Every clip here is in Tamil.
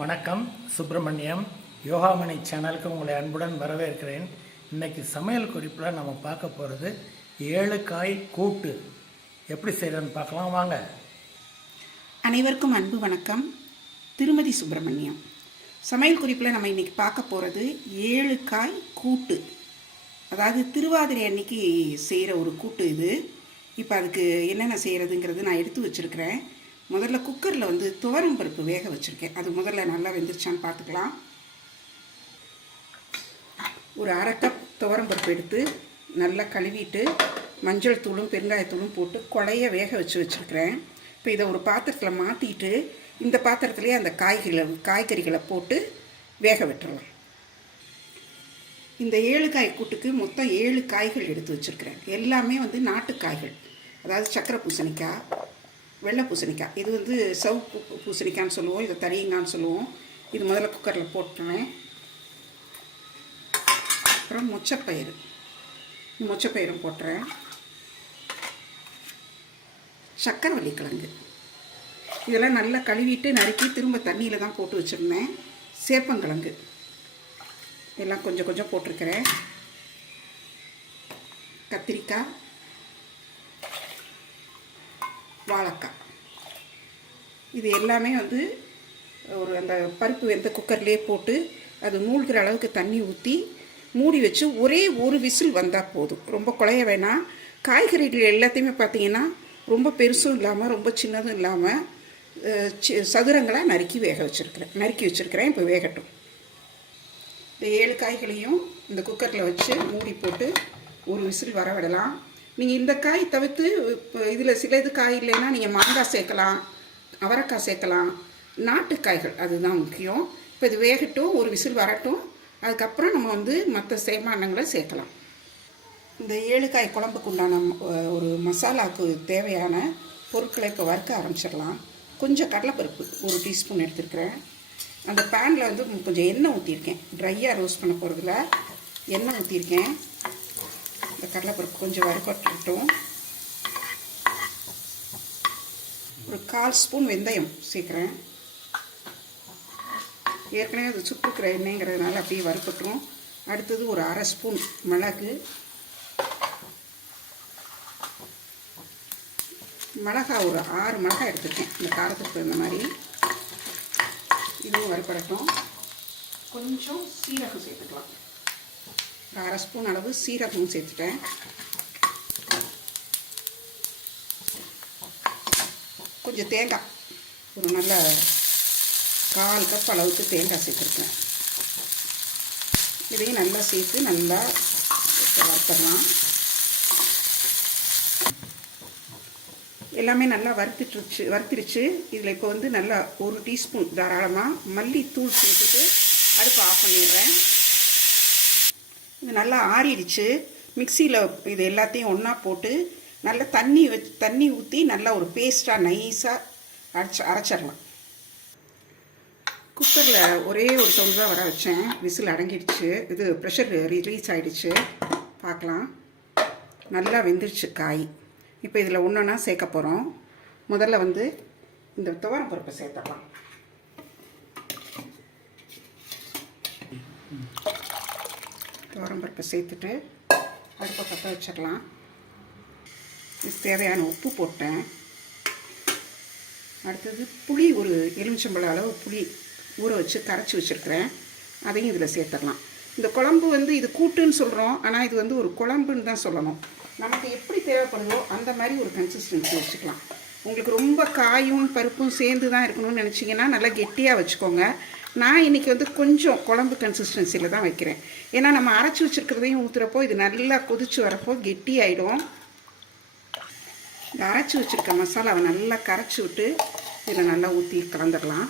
வணக்கம். சுப்பிரமணியம் யோகாமணி சேனலுக்கு உங்களை அன்புடன் வரவேற்கிறேன். இன்றைக்கி சமையல் குறிப்பில் நம்ம பார்க்க போகிறது 7 காய் கூட்டு எப்படி செய்கிறதுன்னு பார்க்கலாம் வாங்க. அனைவருக்கும் அன்பு வணக்கம். திருமதி சுப்பிரமணியம். சமையல் குறிப்பில் நம்ம இன்றைக்கி பார்க்க போகிறது 7 காய் கூட்டு. அதாவது திருவாதிரை அன்னைக்கு செய்கிற ஒரு கூட்டு இது. இப்போ அதுக்கு என்னென்ன செய்கிறதுங்கிறது நான் எடுத்து வச்சுருக்கிறேன். முதல்ல குக்கரில் துவரம் பருப்பு வேக வச்சுருக்கேன். அது முதல்ல நல்லா வெந்துருச்சான்னு பார்த்துக்கலாம். ஒரு 1/2 கப் துவரம் பருப்பு எடுத்து நல்லா கழுவிட்டு மஞ்சள் தூளும் பெருங்காயத்தூளும் போட்டு குழைய வேக வச்சுருக்கிறேன். இப்போ இதை ஒரு பாத்திரத்தில் மாற்றிட்டு இந்த பாத்திரத்துலேயே அந்த காய்கறிகளை போட்டு வேக விட்டுறலாம். இந்த 7 காய் கூட்டுக்கு மொத்தம் 7 காய்கள் எடுத்து வச்சுருக்கிறேன். எல்லாமே நாட்டு காய்கள். அதாவது சக்கரை பூசணிக்காய், வெள்ளை பூசணிக்காய். இது சவுப்பு பூசணிக்காய்ன்னு சொல்லுவோம், இதை தடியங்கான்னு சொல்லுவோம். இது முதல்ல குக்கரில் போட்டுறேன். அப்புறம் மொச்சப்பயிரும் போட்டுறேன். சக்கரவள்ளி கிழங்கு இதெல்லாம் நல்லா கழுவிட்டு நறுக்கி திரும்ப தண்ணியில் தான் போட்டு வச்சுருந்தேன். சேப்பங்கிழங்கு எல்லாம் கொஞ்சம் கொஞ்சம் போட்டிருக்கிறேன். கத்திரிக்காய், வாழைக்காய். இது எல்லாமே ஒரு அந்த பருப்பு வெந்த குக்கர்லேயே போட்டு அது மூழ்கிற அளவுக்கு தண்ணி ஊற்றி மூடி வச்சு ஒரே ஒரு விசில் வந்தால் போதும். ரொம்ப குழைய வேணாம். காய்கறிகள் எல்லாத்தையுமே பார்த்திங்கன்னா ரொம்ப பெருசும் இல்லாமல் ரொம்ப சின்னதும் இல்லாமல் சதுரங்களாக நறுக்கி வச்சுருக்கிறேன். இப்போ வேகட்டும். இந்த 7 காய்களையும் இந்த குக்கரில் வச்சு மூடி போட்டு ஒரு விசில் வர விடலாம். நீங்கள் இந்த காய் தவிர்த்து இப்போ இதில் சில காய் இல்லைன்னா நீங்கள் மாங்காய் சேர்க்கலாம், அவரைக்காய் சேர்க்கலாம். நாட்டுக்காய்கள் அதுதான் முக்கியம். இப்போ இது வேகட்டும், ஒரு விசில் வரட்டும். அதுக்கப்புறம் நம்ம மற்ற சேமானங்களை சேர்க்கலாம். இந்த 7 காய் குழம்புக்கு உண்டான ஒரு மசாலாவுக்கு தேவையான பொருட்களை இப்போ வறுக்க ஆரம்பிச்சிடலாம். கொஞ்சம் கடலைப்பருப்பு 1 டீஸ்பூன் எடுத்துருக்கிறேன். அந்த பேனில் கொஞ்சம் எண்ணெய் ஊற்றிருக்கேன். ட்ரையாக ரோஸ்ட் பண்ண போகிறதுல எண்ணெய் ஊற்றிருக்கேன். இந்த கடலைப்பருப்பு கொஞ்சம் வறுபட்டுட்டும். ஒரு 1/4 ஸ்பூன் வெந்தயம் சேர்க்குறேன். ஏற்கனவே அது சுட்டுக்கிற எண்ணெய்ங்கிறதுனால அப்படியே வறுப்பட்டுரும். அடுத்தது ஒரு 1/2 ஸ்பூன் மிளகாய் ஒரு 6 மிளகாய் எடுத்துருக்கேன். இந்த காரத்துக்கு தகுந்த மாதிரி. இதுவும் வறுப்படட்டும். கொஞ்சம் சீரகம் சேர்த்துக்கலாம். ஒரு 1/2 ஸ்பூன் அளவு சீரகம் சேர்த்துட்டேன். கொஞ்சம் தேங்காய், ஒரு நல்ல 1/4 கப் அளவுக்கு தேங்காய் சேர்த்துருக்கேன். இதையும் நல்லா சேர்த்து நல்லா வறுத்துடலாம். எல்லாமே நல்லா வறுத்துருச்சு. இதில் இப்போ நல்லா 1 டீஸ்பூன் தாராளமாக மல்லித்தூள் சேர்த்துட்டு அடுப்பு ஆஃப் பண்ணிடுறேன். இது நல்லா ஆறிடுச்சு. மிக்சியில் இது எல்லாத்தையும் ஒன்றா போட்டு நல்லா தண்ணி ஊற்றி நல்லா ஒரு பேஸ்ட்டாக நைஸாக அரைச்சிடலாம். குக்கரில் ஒரே ஒரு சவுண்ட் தான் வர வச்சேன். விசில் அடங்கிடுச்சு. இது ப்ரெஷர் ரிலீஸ் ஆகிடுச்சு. பார்க்கலாம். நல்லா வெந்துருச்சு காய். இப்போ இதில் ஒன்றா சேர்க்க போகிறோம். முதல்ல இந்த துவரம் பருப்பை சேர்த்துடலாம். துவரம் பருப்பை சேர்த்துட்டு அடுப்பை பற்ற வச்சிடலாம். இது தேவையான உப்பு போட்டேன். அடுத்தது புளி, ஒரு எலுமிச்சம்பழம் அளவு புளி ஊற வச்சு கரைச்சி வச்சுருக்கிறேன். அதையும் இதில் சேர்த்துடலாம். இந்த குழம்பு இது கூட்டுன்னு சொல்கிறோம், ஆனால் இது ஒரு குழம்புன்னு தான் சொல்லணும். நமக்கு எப்படி தேவைப்படுதோ அந்த மாதிரி ஒரு கன்சிஸ்டன்சி வச்சுக்கலாம். உங்களுக்கு ரொம்ப காயும் பருப்பும் சேர்ந்து தான் இருக்கணும்னு நினச்சிங்கன்னா நல்லா கெட்டியாக வச்சுக்கோங்க. நான் இன்றைக்கி கொஞ்சம் குழம்பு கன்சிஸ்டன்சியில் தான் வைக்கிறேன். ஏன்னா நம்ம அரைச்சி வச்சுருக்கிறதையும் ஊற்றுறப்போ இது நல்லா கொதித்து வரப்போ கெட்டி ஆகிடும். இந்த அரைச்சி வச்சுருக்க மசாலாவை நல்லா கரைச்சி விட்டு இதில் நல்லா ஊற்றி கலந்துடலாம்.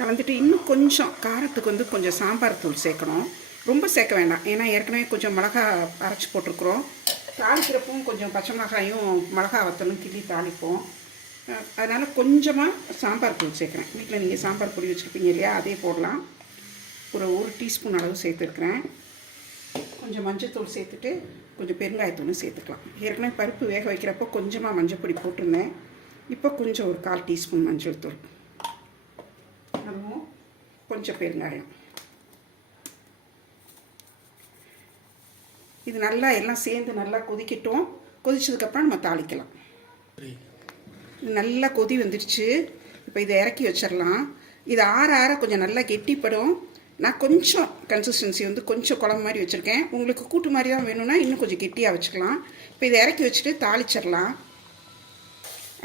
கலந்துட்டு இன்னும் கொஞ்சம் காரத்துக்கு கொஞ்சம் சாம்பார் தூள் சேர்க்கணும். ரொம்ப சேர்க்க வேண்டாம். ஏன்னா ஏற்கனவே கொஞ்சம் மிளகா அரைச்சி போட்டிருக்குறோம். தாளிக்கிறப்பவும் கொஞ்சம் பச்சை மிளகாயும் மிளகா வத்தலும் கிள்ளி தாளிப்போம். அதனால் கொஞ்சமாக சாம்பார் தூள் சேர்க்குறேன். வீட்டில் நீங்கள் சாம்பார் பொடி வச்சுருப்பீங்க இல்லையா, அதே போடலாம். ஒரு 1 டீஸ்பூன் அளவு சேர்த்துருக்குறேன். கொஞ்சம் மஞ்சள் தூள் சேர்த்துட்டு கொஞ்சம் பெருங்காயத்தூளும் சேர்த்துக்கலாம். ஏற்கனவே பருப்பு வேக வைக்கிறப்போ கொஞ்சமாக மஞ்சள் பொடி போட்டிருந்தேன். இப்போ கொஞ்சம் ஒரு 1/4 டீஸ்பூன் மஞ்சள் தூள், அதுவும் கொஞ்சம் பெருங்காயம். இது நல்லா எல்லாம் சேர்ந்து நல்லா கொதிக்கட்டும். கொதிச்சதுக்கப்புறம் நம்ம தாளிக்கலாம். இது நல்லா கொதி வந்துடுச்சு. இப்போ இதை இறக்கி வச்சிடலாம். இது ஆற ஆற கொஞ்சம் நல்லா கெட்டிப்படும். நான் கொஞ்சம் கன்சிஸ்டன்சி வந்து கொஞ்சம் குழம்பு மாதிரி வச்சுருக்கேன். உங்களுக்கு கூட்டு மாதிரி தான் வேணும்னா இன்னும் கொஞ்சம் கெட்டியாக வச்சுக்கலாம். இப்போ இதை இறக்கி வச்சுட்டு தாளிச்சிடலாம்.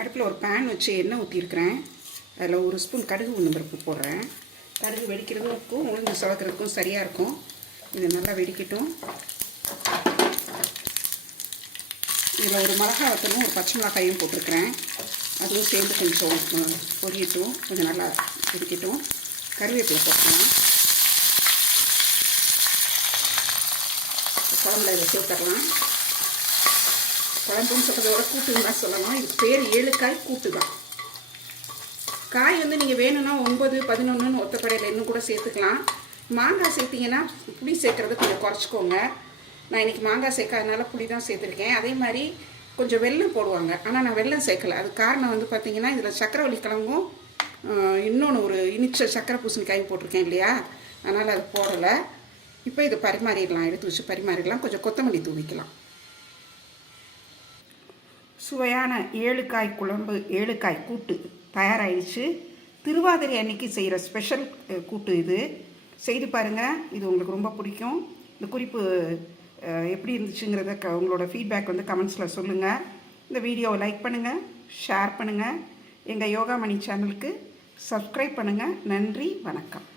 அடுப்பில் ஒரு பேன் வச்சு எண்ணெய் ஊற்றிருக்கிறேன். அதில் 1 ஸ்பூன் கடுகு உளுந்தம் பருப்பு போடுறேன். கடுகு வெடிக்கிறதுக்கும் உளுந்து சவக்கிறதுக்கும் சரியாக இருக்கும். இது நல்லா வெடிக்கட்டும். இதில் ஒரு மிளகாய் வத்தலும் ஒரு பச்சை மிளகாயும் போட்டிருக்கிறேன். அதுவும் சேர்ந்து கொஞ்சம் பொரியட்டும், கொஞ்சம் நல்லா வெடிக்கட்டும். கருவேப்பிலை போட்டுக்கலாம். குழம்புல இதை சேர்த்துடலாம். குழம்புன்னு சொல்கிறதோட கூட்டுன்னு தான் சொல்லலாம். இது பேர் 7 காய் கூட்டு தான். காய் வந்து நீங்கள் வேணும்னா 9, 11 ஒத்தப்படையில் இன்னும் கூட சேர்த்துக்கலாம். மாங்காய் சேர்த்திங்கன்னா புளி சேர்க்குறது கொஞ்சம் குறைச்சிக்கோங்க. நான் இன்றைக்கி மாங்காய் சேர்க்காதனால புளி தான் சேர்த்துருக்கேன். அதே மாதிரி கொஞ்சம் வெல்லம் போடுவாங்க, ஆனால் நான் வெல்லம் சேர்க்கலை. அது காரணம் வந்து பார்த்திங்கன்னா இதில் சக்கரவள்ளி கிழங்கும் இன்னொன்று ஒரு இனிச்ச சக்கரை பூசணிக்காயும் போட்டிருக்கேன் இல்லையா, அதனால் அது போடலை. இப்போ இதை பரிமாறிடலாம். எடுத்து வச்சு பரிமாறிடலாம். கொஞ்சம் கொத்தமல்லி தூவிக்கலாம். சுவையான 7 காய் குழம்பு, 7 காய் கூட்டு தயாராகிடுச்சு. திருவாதிரை அன்னைக்கு செய்கிற ஸ்பெஷல் கூட்டு இது. செய்து பாருங்கள், இது உங்களுக்கு ரொம்ப பிடிக்கும். இந்த குறிப்பு எப்படி இருந்துச்சுங்கிறத உங்களோட ஃபீட்பேக் வந்து கமெண்ட்ஸில் சொல்லுங்கள். இந்த வீடியோவை லைக் பண்ணுங்கள், ஷேர் பண்ணுங்கள். எங்கள் யோகாமணி சேனலுக்கு சப்ஸ்கிரைப் பண்ணுங்கள். நன்றி, வணக்கம்.